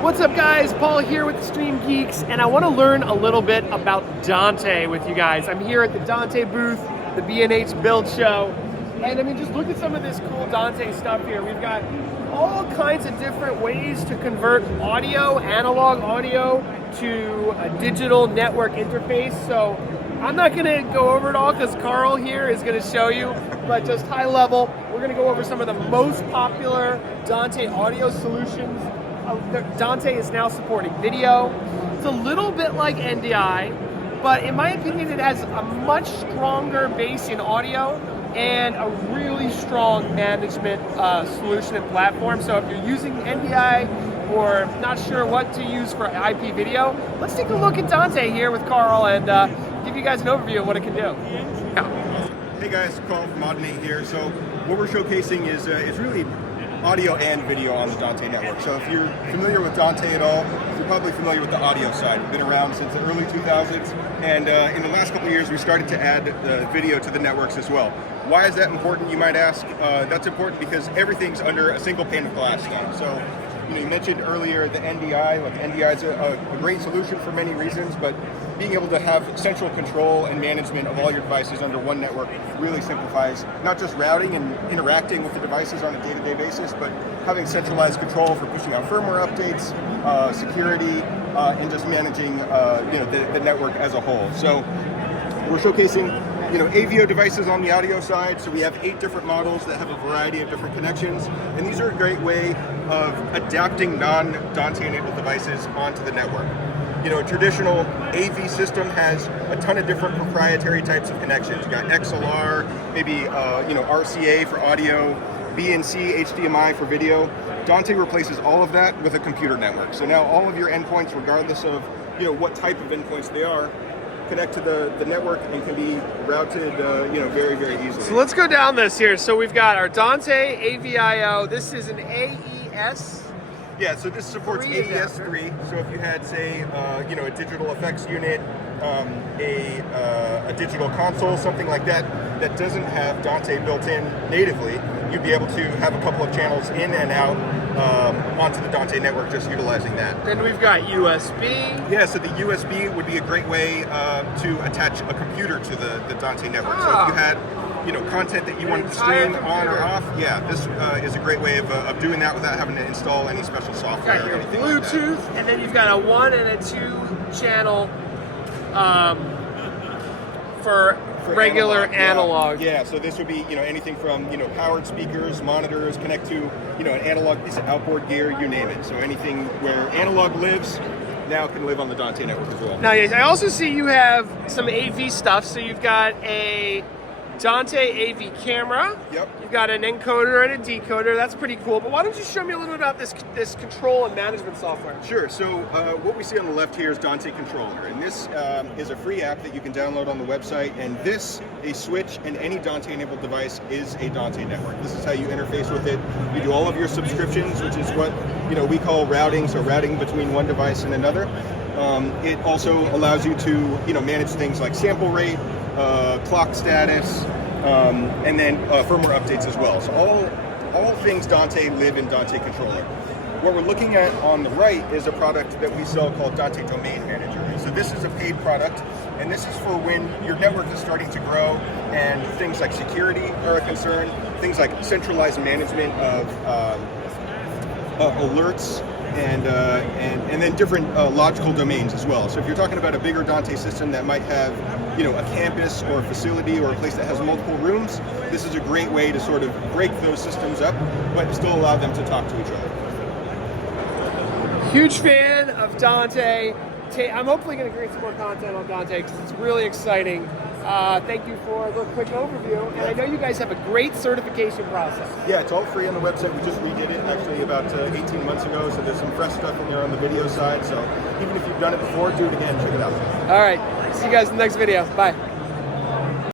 What's up guys, Paul here with the Stream Geeks, and I want to learn a little bit about Dante with you guys. I'm here at the Dante booth, the B&H Build Show, and I mean, just look at some of this cool Dante stuff here. We've got all kinds of different ways to convert audio, analog audio, to a digital network interface. So I'm not going to go over it all because Carl here is going to show you, but just high level, we're going to go over some of the most popular Dante audio solutions. Dante is now supporting video. It's a little bit like NDI, but in my opinion, it has a much stronger base in audio and a really strong management solution and platform. So if you're using NDI or not sure what to use for IP video, let's take a look at Dante here with Carl and give you guys an overview of what it can do. Hey guys, Carl from Automate here. So what we're showcasing is really audio and video on the Dante network. So if you're familiar with Dante at all, you're probably familiar with the audio side. We've been around since the early 2000s, and in the last couple of years we started to add video to the networks as well. Why is that important, you might ask? That's important because everything's under a single pane of glass now. So you mentioned earlier the NDI. Like NDI is a great solution for many reasons, but being able to have central control and management of all your devices under one network really simplifies not just routing and interacting with the devices on a day-to-day basis, but having centralized control for pushing out firmware updates, security, and just managing the network as a whole. So we're showcasing AVIO devices on the audio side. So we have 8 different models that have a variety of different connections, and these are a great way of adapting non-Dante enabled devices onto the network. A traditional AV system has a ton of different proprietary types of connections. You got XLR, maybe RCA for audio, BNC, HDMI for video. Dante replaces all of that with a computer network. So now all of your endpoints, regardless of what type of endpoints they are, connect to the network and can be routed very, very easily. So let's go down this here. So we've got our Dante AVIO. This is an AES. Yeah, so this supports AES-3. So if you had, say, a digital effects unit, a digital console, something like that, that doesn't have Dante built in natively, you'd be able to have a couple of channels in and out onto the Dante network just utilizing that. Then we've got USB. Yeah, so the USB would be a great way to attach a computer to the Dante network. So if you had content that you wanted to stream on or off, yeah, this is a great way of doing that without having to install any special software or anything Bluetooth, like that. and then you've got a 1 and a 2 channel for regular analog. Yeah, so this would be anything from powered speakers, monitors, connect to an analog piece of outboard gear, you name it. So anything where analog lives now can live on the Dante network as well. Now, I also see you have some AV stuff. So you've got a Dante AV camera. Yep. You've got an encoder and a decoder. That's pretty cool. But why don't you show me a little bit about this control and management software? Sure. So what we see on the left here is Dante Controller, and this is a free app that you can download on the website. And a switch, and any Dante-enabled device is a Dante network. This is how you interface with it. You do all of your subscriptions, which is what we call routing. So routing between one device and another. It also allows you to manage things like sample rate, clock status, and then firmware updates as well. So all things Dante live in Dante Controller. What we're looking at on the right is a product that we sell called Dante Domain Manager. So this is a paid product, and this is for when your network is starting to grow and things like security are a concern, things like centralized management of alerts, and then different logical domains as well. So if you're talking about a bigger Dante system that might have a campus or a facility or a place that has multiple rooms, this is a great way to sort of break those systems up, but still allow them to talk to each other. Huge fan of Dante. I'm hopefully going to create some more content on Dante because it's really exciting. Thank you for the quick overview. And I know you guys have a great certification process. Yeah, it's all free on the website. We just redid it actually about 18 months ago, so there's some fresh stuff in there on the video side. So even if you've done it before, do it again, check it out. All right, see you guys in the next video. Bye.